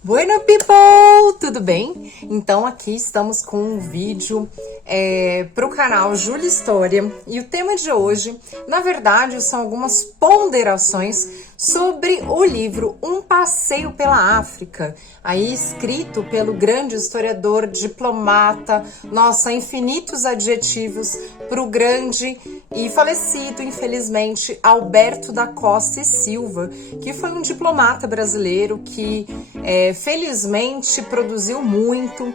Bueno, people! Tudo bem? Então aqui estamos com um vídeo para o canal Júlia História e o tema de hoje, na verdade, são algumas ponderações sobre o livro Um Passeio pela África, aí escrito pelo grande historiador, diplomata, nossa, infinitos adjetivos para o grande e falecido, infelizmente, Alberto da Costa e Silva, que foi um diplomata brasileiro que felizmente produziu muito,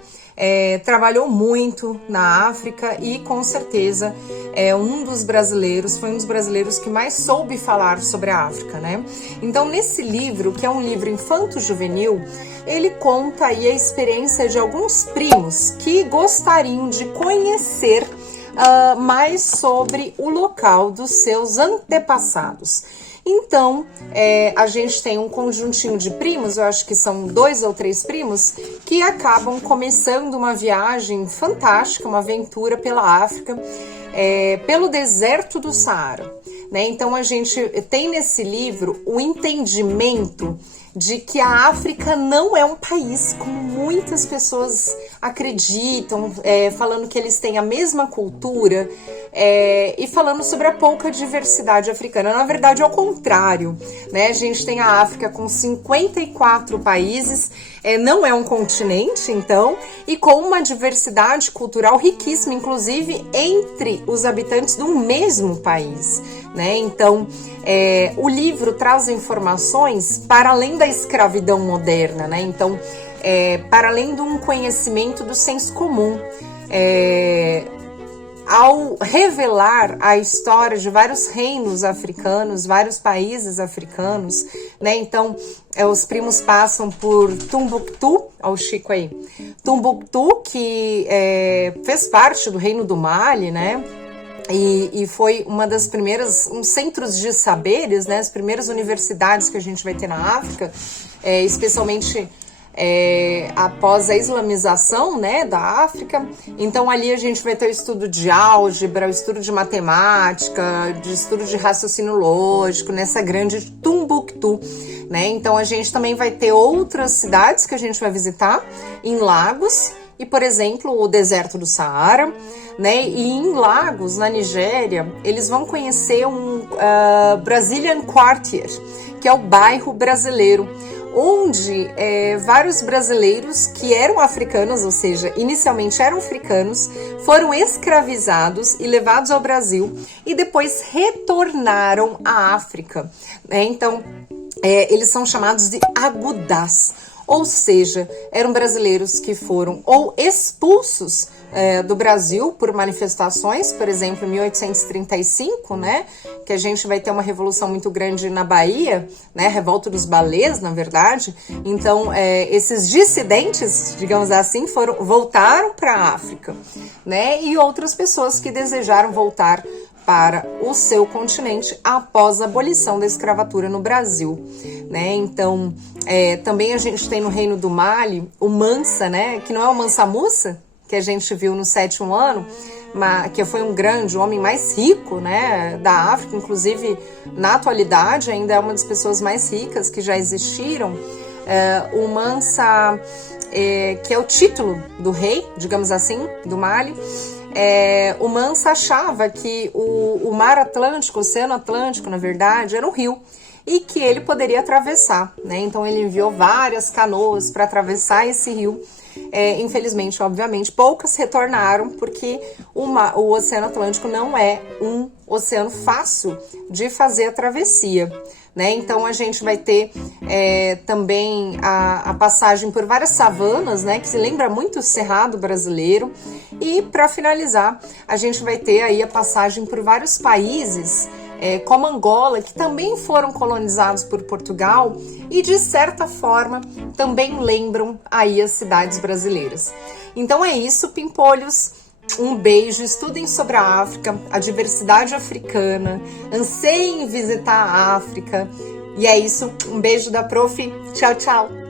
trabalhou muito na África e com certeza foi um dos brasileiros que mais soube falar sobre a África, né? Então, nesse livro, que é um livro infanto-juvenil, ele conta aí a experiência de alguns primos que gostariam de conhecer mais sobre o local dos seus antepassados. Então, a gente tem um conjuntinho de primos, eu acho que são 2 ou 3 primos, que acabam começando uma viagem fantástica, uma aventura pela África, pelo deserto do Saara, né? Então, a gente tem nesse livro o entendimento de que a África não é um país, como muitas pessoas acreditam, falando que eles têm a mesma cultura e falando sobre a pouca diversidade africana. Na verdade, é o contrário, né? A gente tem a África com 54 países, não é um continente, então, e com uma diversidade cultural riquíssima, inclusive entre os habitantes do mesmo país, né? Então, o livro traz informações para além da escravidão moderna, né? Então, para além de um conhecimento do senso comum, ao revelar a história de vários reinos africanos, vários países africanos, né? Então, os primos passam por Tumbuktu, olha o Chico aí, Tumbuktu, que fez parte do Reino do Mali, né? E foi uma das primeiras, centros de saberes, né? As primeiras universidades que a gente vai ter na África, especialmente após a islamização, né, da África. Então ali a gente vai ter o estudo de álgebra, o estudo de matemática, de estudo de raciocínio lógico, nessa grande Tumbuktu, né? Então a gente também vai ter outras cidades que a gente vai visitar em Lagos, e, por exemplo, o deserto do Saara, né? E em Lagos, na Nigéria, eles vão conhecer um Brazilian Quartier, que é o bairro brasileiro, onde vários brasileiros que eram africanos, ou seja, inicialmente eram africanos, foram escravizados e levados ao Brasil e depois retornaram à África, né? Então, eles são chamados de agudás. Ou seja, eram brasileiros que foram ou expulsos do Brasil por manifestações, por exemplo, em 1835, né, que a gente vai ter uma revolução muito grande na Bahia, né, revolta dos balês, na verdade. Então, esses dissidentes, digamos assim, voltaram para a África, né, e outras pessoas que desejaram voltar para o seu continente após a abolição da escravatura no Brasil, né? Então, também a gente tem no Reino do Mali o Mansa, né? Que não é o Mansa Musa, que a gente viu no 7º ano, mas que foi o homem mais rico, né, da África, inclusive na atualidade ainda é uma das pessoas mais ricas que já existiram. O Mansa, que é o título do rei, digamos assim, do Mali. O Mansa achava que o mar Atlântico, o Oceano Atlântico, na verdade, era um rio e que ele poderia atravessar, né? Então ele enviou várias canoas para atravessar esse rio. Infelizmente, obviamente, poucas retornaram porque o Oceano Atlântico não é um oceano fácil de fazer a travessia, né? Então a gente vai ter também a passagem por várias savanas, né, que se lembra muito o Cerrado brasileiro. E para finalizar, a gente vai ter aí a passagem por vários países, como Angola, que também foram colonizados por Portugal e de certa forma também lembram aí as cidades brasileiras. Então é isso, pimpolhos. Um beijo, estudem sobre a África, a diversidade africana, anseiem visitar a África. E é isso, um beijo da Prof. Tchau, tchau!